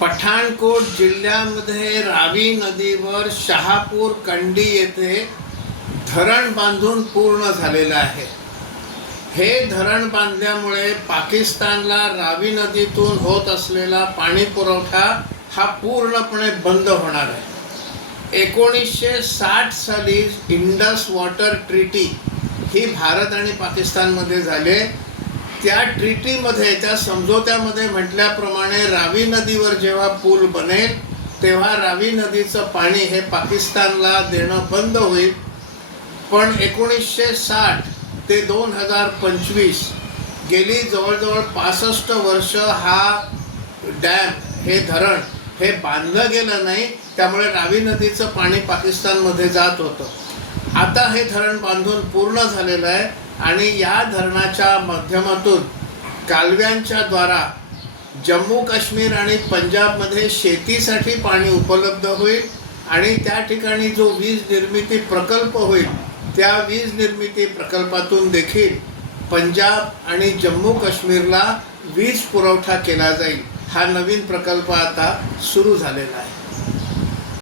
पठाणकोट जिल्ह्यामध्ये रावी नदीवर शहापूर कंडी येथे धरण बांधून पूर्ण झालेलं आहे। हे धरण बांधल्यामुळे पाकिस्तानला रावी नदीतून होत असलेला पाणी पुरवठा हा पूर्णपणे बंद होणार आहे। 1960 साली इंडस वॉटर ट्रीटी ही भारत आणि पाकिस्तानमध्ये झाले। त्या ट्रीटीमध्ये, त्या समझोत्यामध्ये म्हटल्याप्रमाणे रावी नदीवर जेव्हा पूल बनेल तेव्हा रावी नदीचं पाणी हे पाकिस्तानला देणं बंद होईल। पण 1960 ते 2025 गेली जवळजवळ 65 वर्ष हा डॅम, हे धरण हे बांधलं गेलं नाही, त्यामुळे रावी नदीचं पाणी पाकिस्तानमध्ये जात होतं। आता हे धरण बांधून पूर्ण झालेलं आहे आणि या धरणाच्या माध्यमातून कालव्यांच्या द्वारा जम्मू काश्मीर आणि पंजाबमध्ये शेतीसाठी पाणी उपलब्ध होईल आणि त्या ठिकाणी जो वीज निर्मिती प्रकल्प होईल त्या वीज निर्मिती प्रकल्पातून देखील पंजाब आणि जम्मू काश्मीरला वीज पुरवठा केला जाईल। हा नवीन प्रकल्प आता सुरू झालेला आहे।